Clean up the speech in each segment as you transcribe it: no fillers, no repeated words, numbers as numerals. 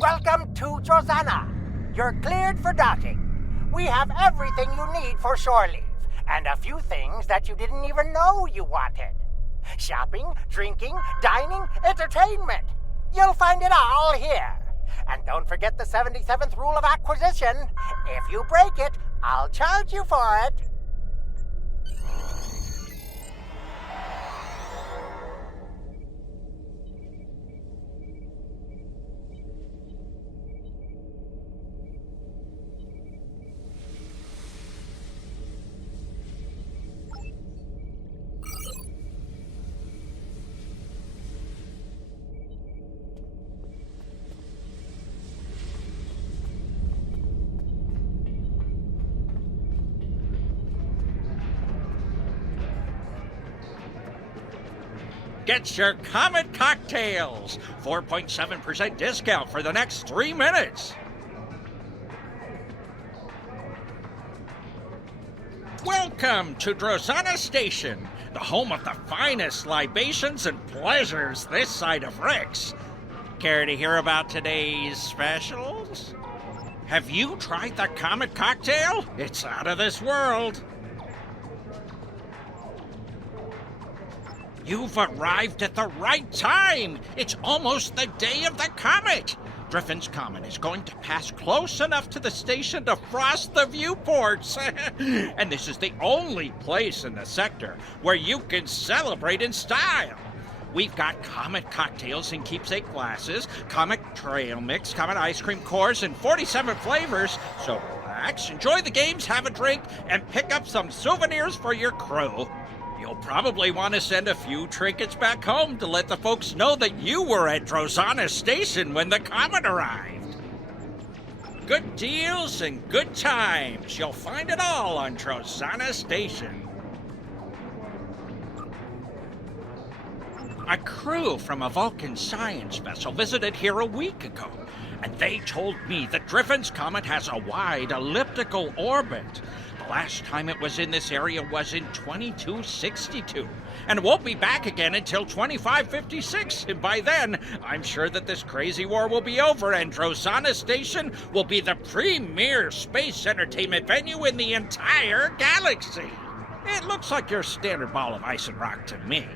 Welcome to Drozana. You're cleared for docking. We have everything you need for shore leave, and a few things that you didn't even know you wanted. Shopping, drinking, dining, entertainment. You'll find it all here. And don't forget the 77th rule of acquisition. If you break it, I'll charge you for it. Get your Comet cocktails! 4.7% discount for the next 3 minutes. Welcome to Drozana Station, the home of the finest libations and pleasures this side of Rix. Care to hear about today's specials? Have you tried the Comet cocktail? It's out of this world. You've arrived at the right time! It's almost the day of the comet! Driffin's Comet is going to pass close enough to the station to frost the viewports. And this is the only place in the sector where you can celebrate in style. We've got Comet cocktails in keepsake glasses, Comet trail mix, Comet ice cream cores in 47 flavors. So relax, enjoy the games, have a drink, and pick up some souvenirs for your crew. You'll probably want to send a few trinkets back home to let the folks know that you were at Drozana Station when the comet arrived. Good deals and good times. You'll find it all on Drozana Station. A crew from a Vulcan science vessel visited here a week ago, and they told me that Driffin's Comet has a wide elliptical orbit. Last time it was in this area was in 2262, and it won't be back again until 2556, and by then, I'm sure that this crazy war will be over and Drozana Station will be the premier space entertainment venue in the entire galaxy. It looks like your standard ball of ice and rock to me,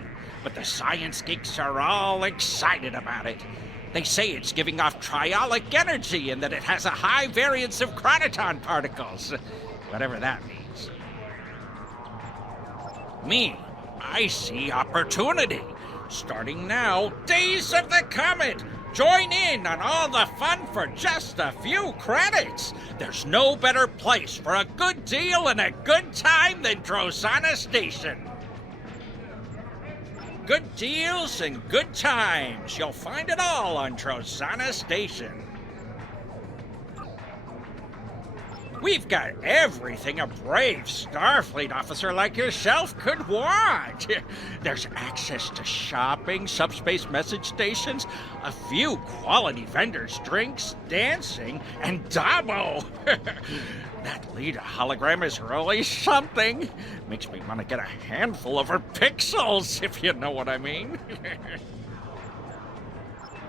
but the science geeks are all excited about it. They say it's giving off triolic energy and that it has a high variance of chronoton particles. Whatever that means. Me, I see opportunity. Starting now, Days of the Comet. Join in on all the fun for just a few credits. There's no better place for a good deal and a good time than Drozana Station. Good deals and good times. You'll find it all on Drozana Station. We've got everything a brave Starfleet officer like yourself could want. There's access to shopping, subspace message stations, a few quality vendors, drinks, dancing, and Dabo. That leader hologram is really something. Makes me want to get a handful of her pixels, if you know what I mean.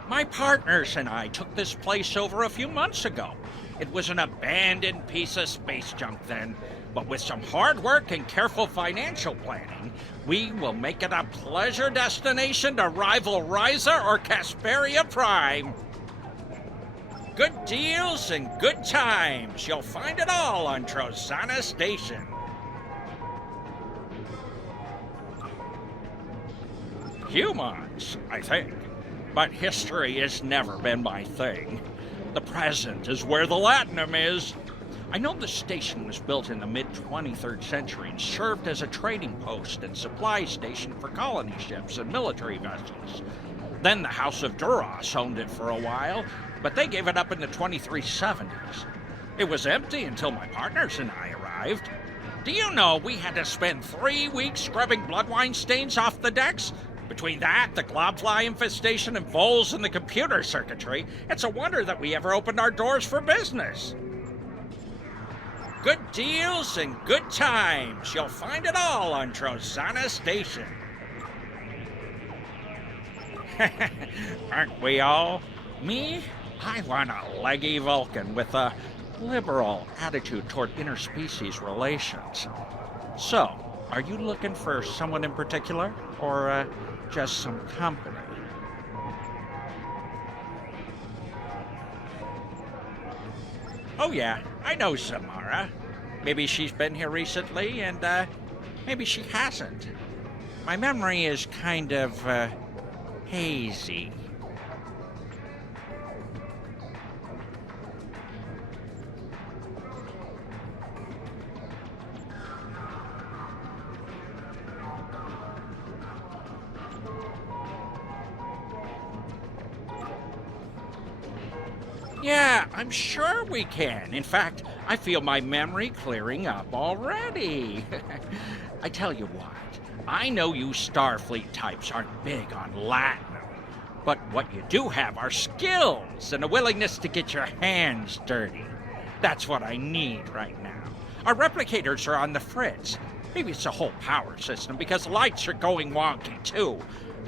My partners and I took this place over a few months ago. It was an abandoned piece of space junk then, but with some hard work and careful financial planning, we will make it a pleasure destination to rival Ryza or Casperia Prime. Good deals and good times. You'll find it all on Drozana Station. Humans, I think. But history has never been my thing. The present is where the Latinum is. I know the station was built in the mid-23rd century and served as a trading post and supply station for colony ships and military vessels. Then the House of Duras owned it for a while, but they gave it up in the 2370s. It was empty until my partners and I arrived. Do you know we had to spend 3 weeks scrubbing bloodwine stains off the decks? Between that, the globfly infestation, and voles in the computer circuitry, it's a wonder that we ever opened our doors for business. Good deals and good times. You'll find it all on Drozana Station. Aren't we all? Me? I want a leggy Vulcan with a liberal attitude toward interspecies relations. So, are you looking for someone in particular, or just some company? Oh yeah, I know Samara. Maybe she's been here recently, and maybe she hasn't. My memory is kind of hazy. Yeah, I'm sure we can. In fact, I feel my memory clearing up already. I tell you what, I know you Starfleet types aren't big on Latin, but what you do have are skills and a willingness to get your hands dirty. That's what I need right now. Our replicators are on the fritz. Maybe it's a whole power system because lights are going wonky too.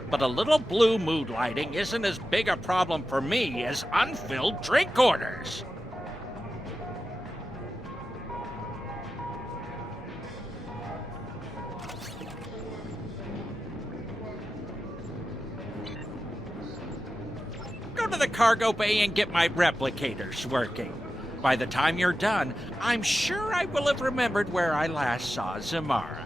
But a little blue mood lighting isn't as big a problem for me as unfilled drink orders. Go to the cargo bay and get my replicators working. By the time you're done, I'm sure I will have remembered where I last saw Zamara.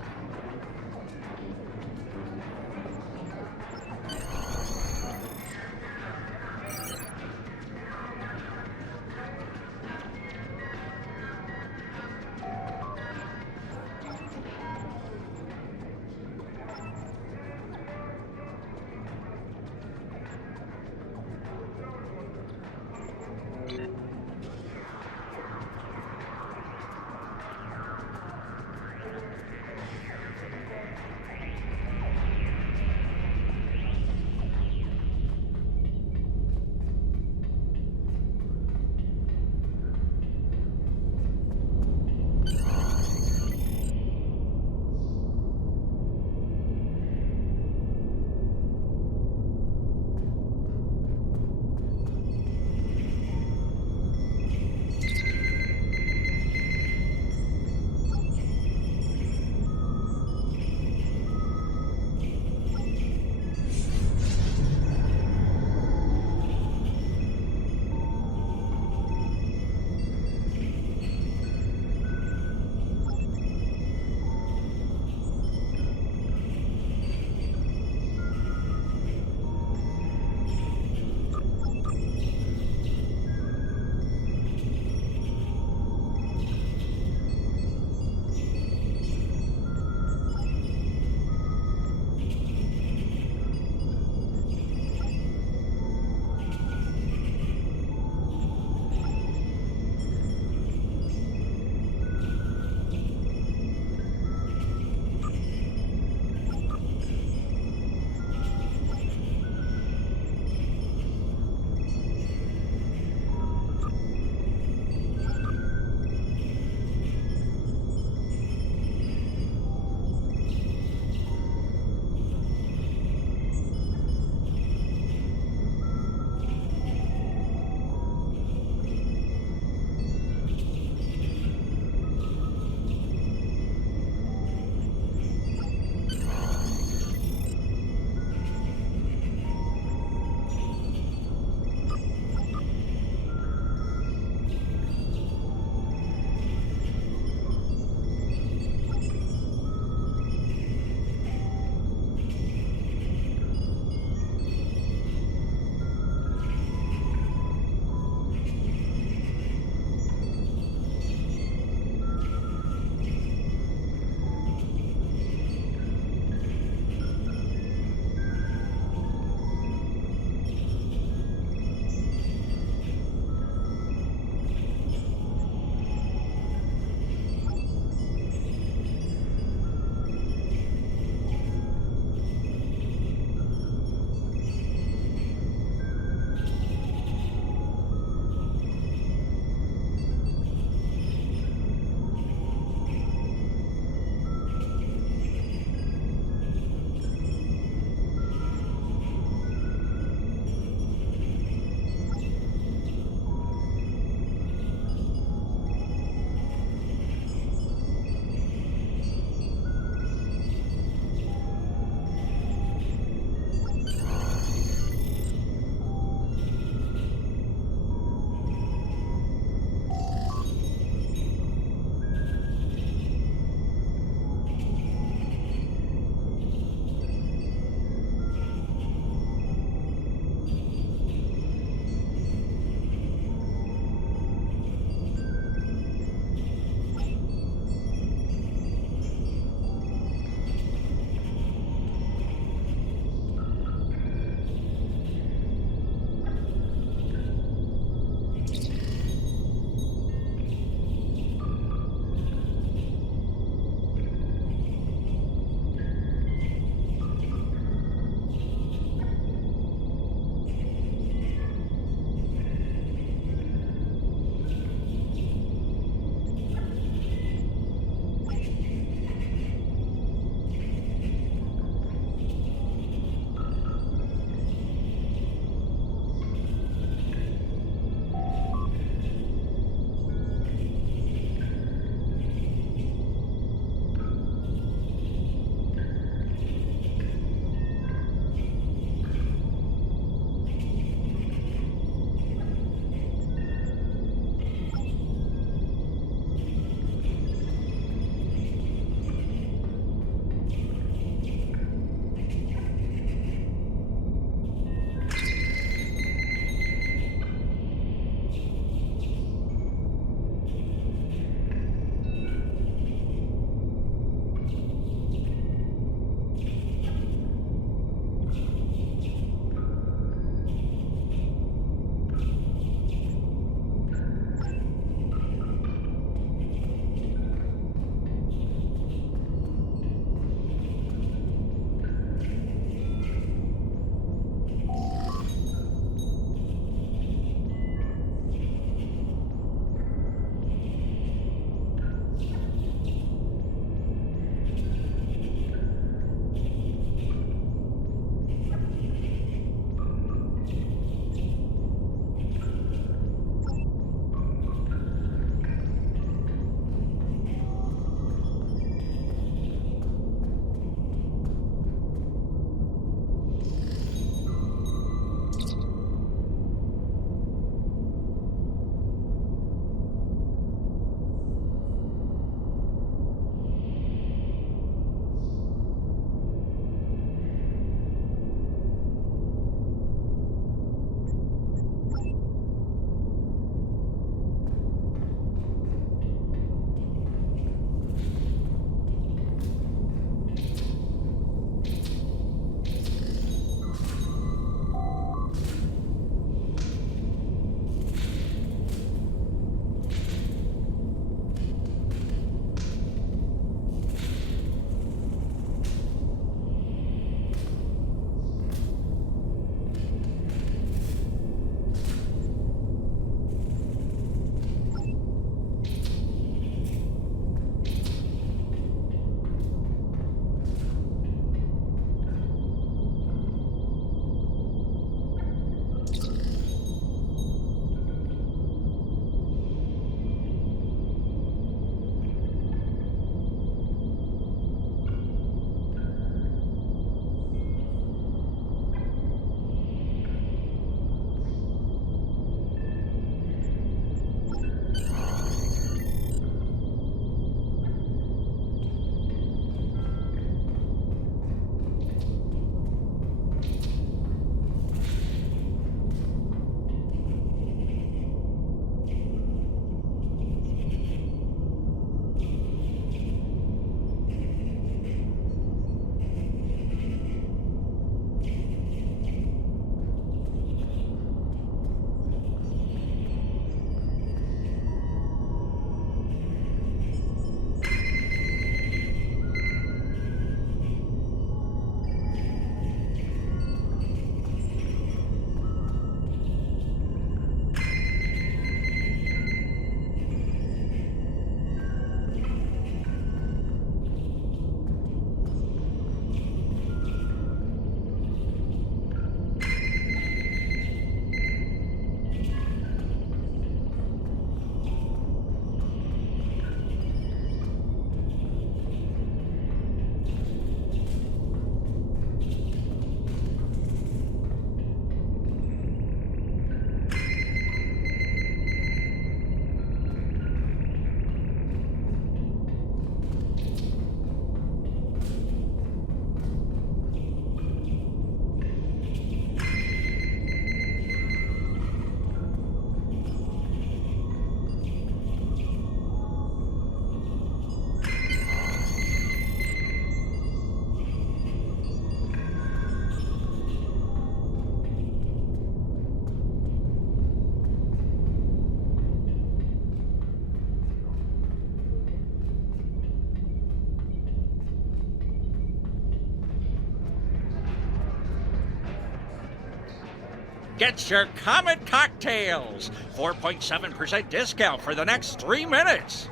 Get your Comet cocktails! 4.7% discount for the next 3 minutes.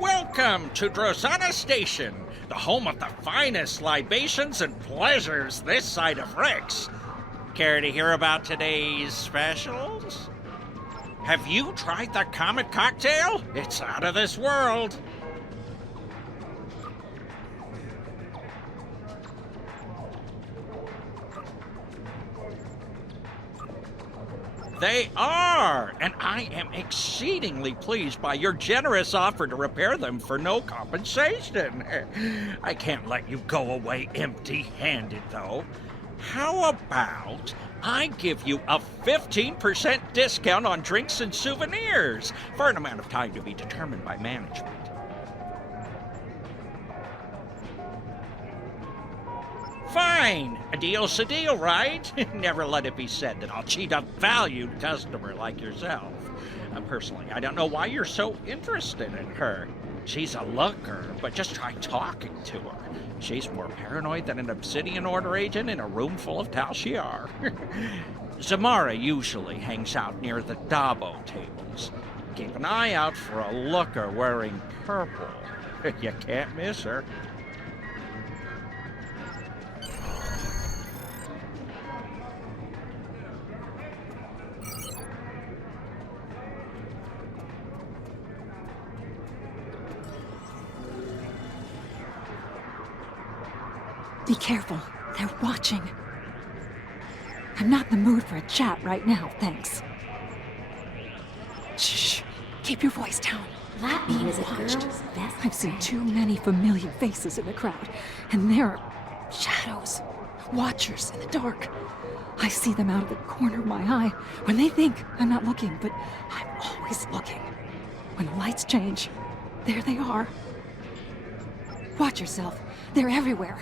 Welcome to Drozana Station, the home of the finest libations and pleasures this side of Rex. Care to hear about today's specials? Have you tried the Comet cocktail? It's out of this world. They are, and I am exceedingly pleased by your generous offer to repair them for no compensation. I can't let you go away empty-handed, though. How about I give you a 15% discount on drinks and souvenirs for an amount of time to be determined by management? Fine. A deal's a deal, right? Never let it be said that I'll cheat a valued customer like yourself. Personally, I don't know why you're so interested in her. She's a looker, but just try talking to her. She's more paranoid than an Obsidian Order agent in a room full of Tal Shiar. Zamara usually hangs out near the Dabo tables. Keep an eye out for a looker wearing purple. You can't miss her. Be careful. They're watching. I'm not in the mood for a chat right now, thanks. Shh. Keep your voice down. That means a girl's best I've seen too many familiar faces in the crowd, and there are shadows, watchers in the dark. I see them out of the corner of my eye when they think I'm not looking, but I'm always looking. When the lights change, there they are. Watch yourself. They're everywhere.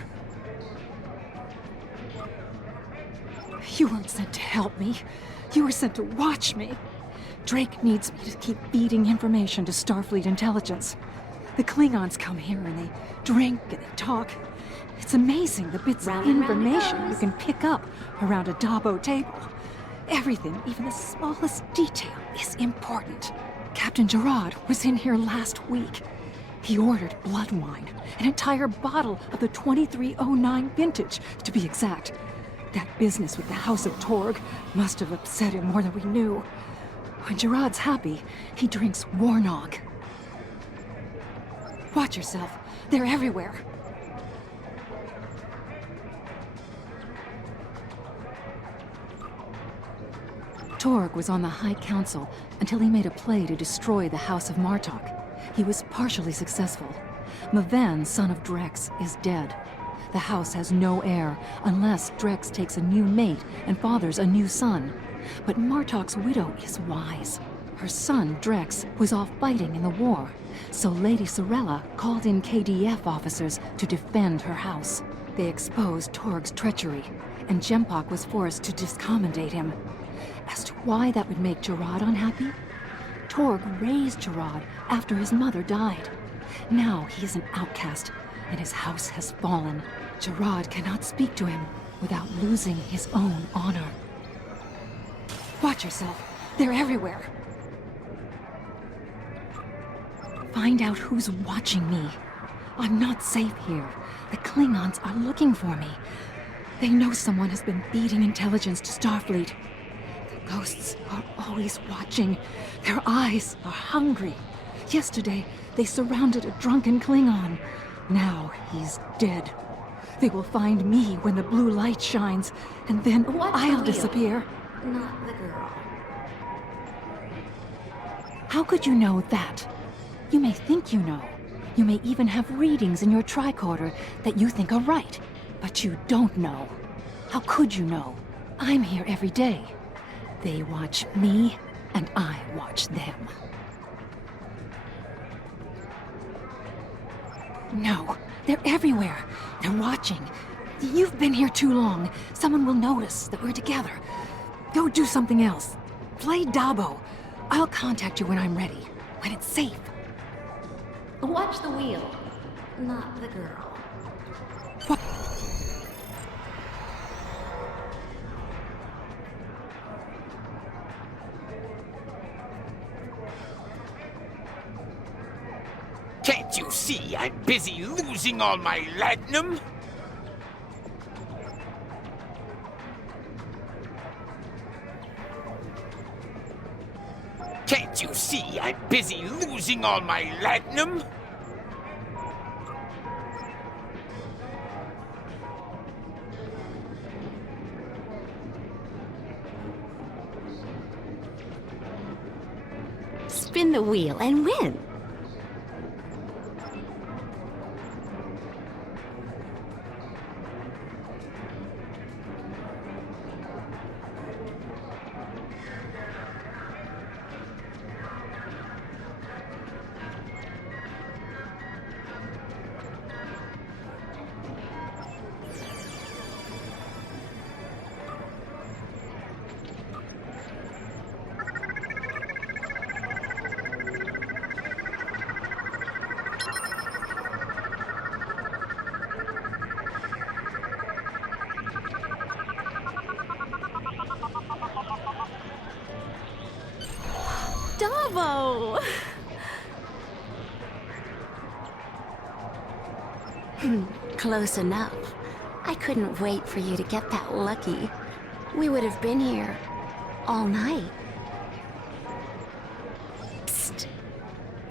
You weren't sent to help me. You were sent to watch me. Drake needs me to keep feeding information to Starfleet intelligence. The Klingons come here and they drink and they talk. It's amazing the bits of information you can pick up around a Dabo table. Everything, even the smallest detail, is important. Captain Gerard was in here last week. He ordered blood wine, an entire bottle of the 2309 vintage, to be exact. That business with the House of Torg must have upset him more than we knew. When Gerard's happy, he drinks Warnog. Watch yourself. They're everywhere. Torg was on the High Council until he made a play to destroy the House of Martok. He was partially successful. Mavan, son of Drex, is dead. The house has no heir unless Drex takes a new mate and fathers a new son. But Martok's widow is wise. Her son, Drex, was off fighting in the war, so Lady Sorella called in KDF officers to defend her house. They exposed Torg's treachery, and Jempok was forced to discommendate him. As to why that would make Gerard unhappy? Torg raised Gerard after his mother died. Now he is an outcast, and his house has fallen. Gerard cannot speak to him without losing his own honor. Watch yourself. They're everywhere. Find out who's watching me. I'm not safe here. The Klingons are looking for me. They know someone has been feeding intelligence to Starfleet. The ghosts are always watching. Their eyes are hungry. Yesterday, they surrounded a drunken Klingon. Now he's dead. They will find me when the blue light shines, and then I'll disappear. Not the girl. How could you know that? You may think you know. You may even have readings in your tricorder that you think are right, but you don't know. How could you know? I'm here every day. They watch me, and I watch them. No, they're everywhere. They're watching. You've been here too long. Someone will notice that we're together. Go do something else. Play Dabo. I'll contact you when I'm ready, when it's safe. Watch the wheel, not the girl. What? you see I'm busy losing all my latinum? Can't you see I'm busy losing all my latinum? Spin the wheel and win. Dabo! Close enough. I couldn't wait for you to get that lucky. We would have been here all night. Psst.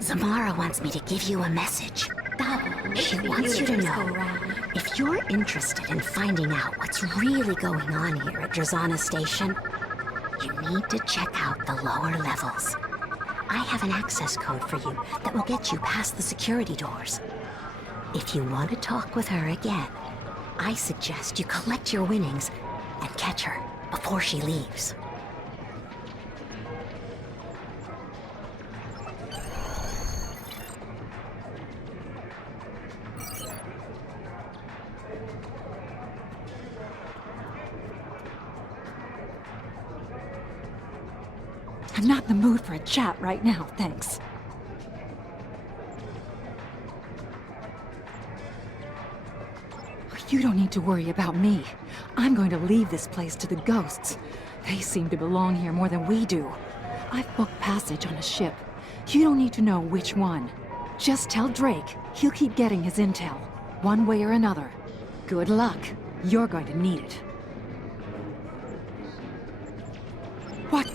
Zamara wants me to give you a message. Dabo, she wants you to know, if you're interested in finding out what's really going on here at Drozana Station, you need to check out the lower levels. I have an access code for you that will get you past the security doors. If you want to talk with her again, I suggest you collect your winnings and catch her before she leaves. I'm not in the mood for a chat right now, thanks. You don't need to worry about me. I'm going to leave this place to the ghosts. They seem to belong here more than we do. I've booked passage on a ship. You don't need to know which one. Just tell Drake he'll keep getting his intel, one way or another. Good luck. You're going to need it. What?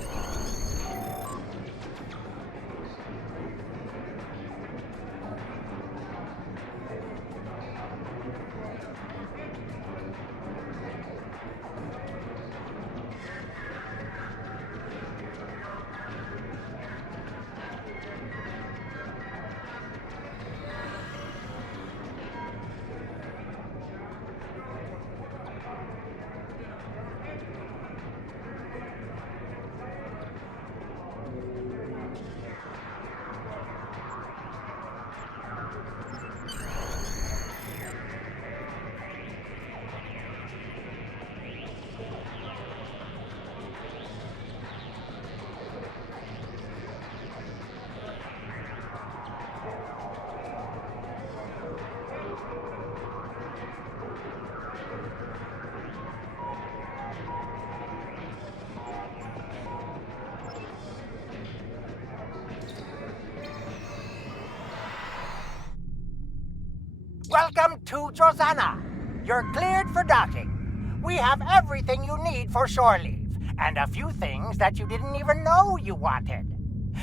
Welcome to Drozana. You're cleared for docking. We have everything you need for shore leave, and a few things that you didn't even know you wanted.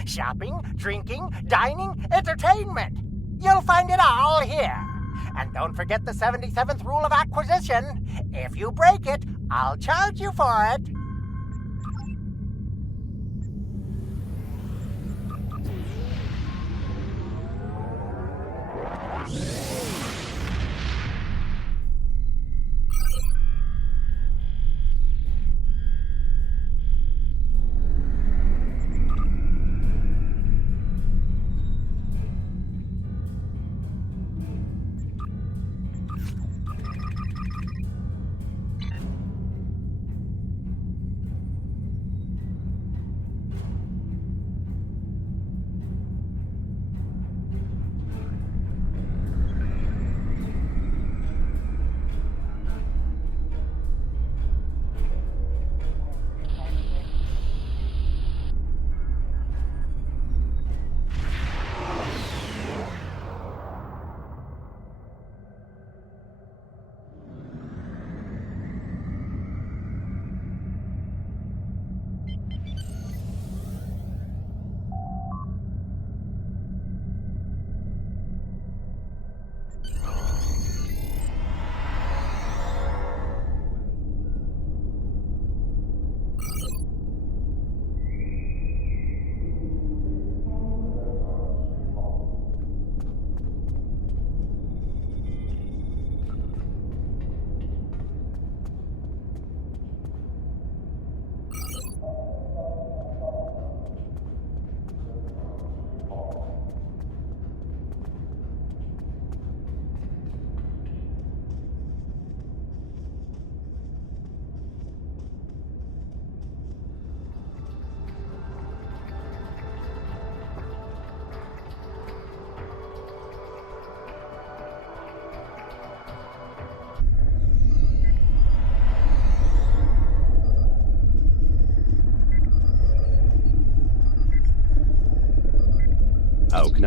Shopping, drinking, dining, entertainment. You'll find it all here. And don't forget the 77th rule of acquisition. If you break it, I'll charge you for it.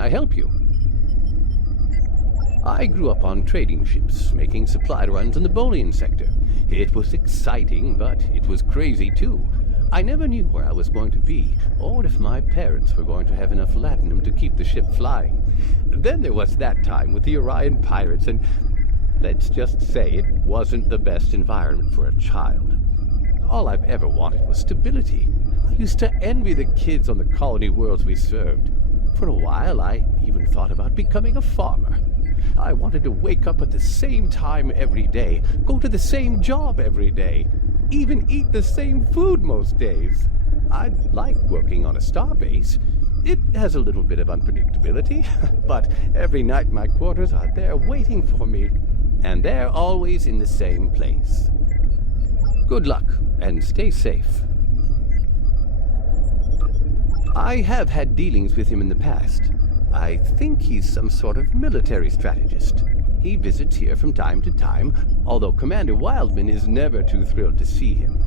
I help you? I grew up on trading ships, making supply runs in the Bolian sector. It was exciting, but it was crazy too. I never knew where I was going to be, or if my parents were going to have enough latinum to keep the ship flying. Then there was that time with the Orion pirates, and let's just say it wasn't the best environment for a child. All I've ever wanted was stability. I used to envy the kids on the colony worlds we served. For a while, I even thought about becoming a farmer. I wanted to wake up at the same time every day, go to the same job every day, even eat the same food most days. I like working on a starbase. It has a little bit of unpredictability, but every night my quarters are there waiting for me, and they're always in the same place. Good luck, and stay safe. I have had dealings with him in the past. I think he's some sort of military strategist. He visits here from time to time, although Commander Wildman is never too thrilled to see him.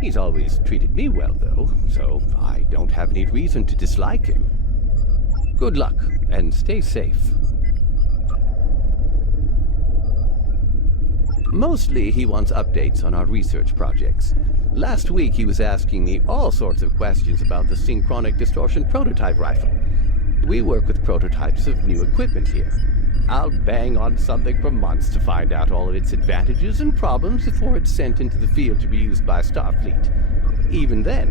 He's always treated me well, though, so I don't have any reason to dislike him. Good luck, and stay safe. Mostly he wants updates on our research projects. Last week he was asking me all sorts of questions about the synchronic distortion prototype rifle. We work with prototypes of new equipment here. I'll bang on something for months to find out all of its advantages and problems before it's sent into the field to be used by Starfleet. Even then,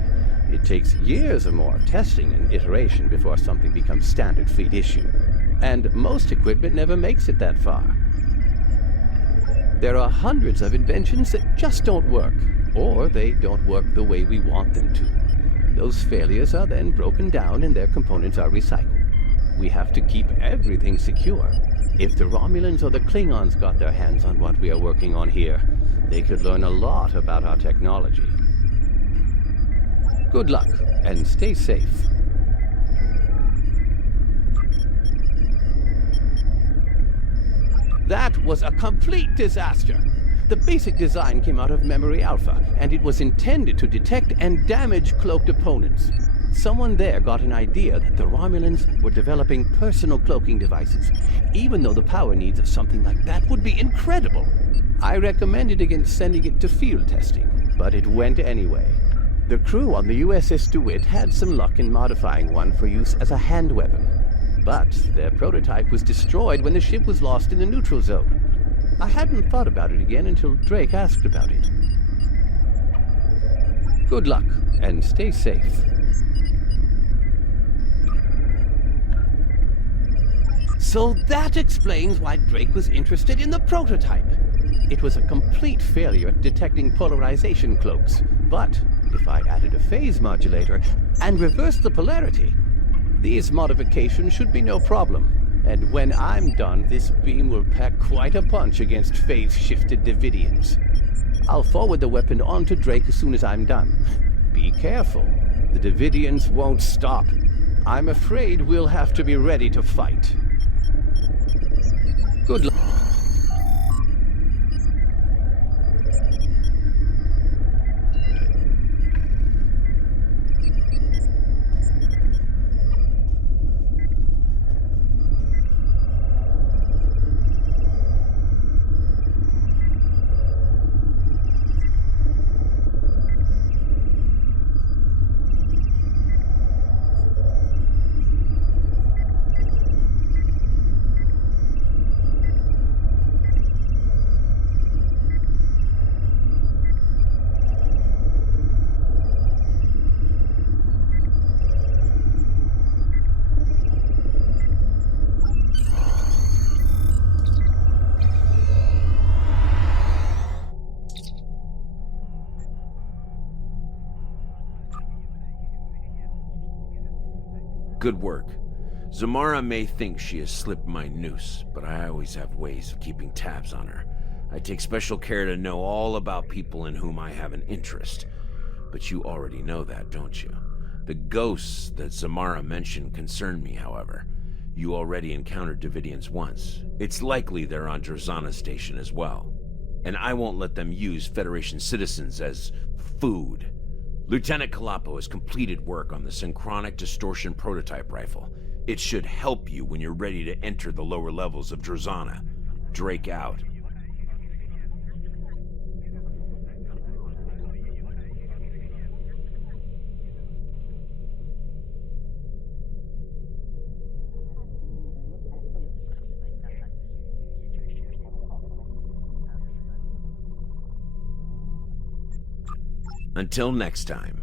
it takes years or more of testing and iteration before something becomes standard fleet issue. And most equipment never makes it that far. There are hundreds of inventions that just don't work, or they don't work the way we want them to. Those failures are then broken down and their components are recycled. We have to keep everything secure. If the Romulans or the Klingons got their hands on what we are working on here, they could learn a lot about our technology. Good luck, and stay safe. That was a complete disaster. The basic design came out of Memory Alpha, and it was intended to detect and damage cloaked opponents. Someone there got an idea that the Romulans were developing personal cloaking devices, even though the power needs of something like that would be incredible. I recommended against sending it to field testing, but it went anyway. The crew on the USS DeWitt had some luck in modifying one for use as a hand weapon, but their prototype was destroyed when the ship was lost in the neutral zone. I hadn't thought about it again until Drake asked about it. Good luck, and stay safe. So that explains why Drake was interested in the prototype. It was a complete failure at detecting polarization cloaks, but if I added a phase modulator and reversed the polarity, these modifications should be no problem. And when I'm done, this beam will pack quite a punch against phase-shifted Davidians. I'll forward the weapon on to Drake as soon as I'm done. Be careful. The Davidians won't stop. I'm afraid we'll have to be ready to fight. Good luck. Good work. Zamara may think she has slipped my noose, but I always have ways of keeping tabs on her. I take special care to know all about people in whom I have an interest. But you already know that, don't you? The ghosts that Zamara mentioned concern me, however. You already encountered Davidians once. It's likely they're on Drozana Station as well. And I won't let them use Federation citizens as food. Lieutenant Kalapo has completed work on the synchronic distortion prototype rifle. It should help you when you're ready to enter the lower levels of Drozana. Drake out. Until next time.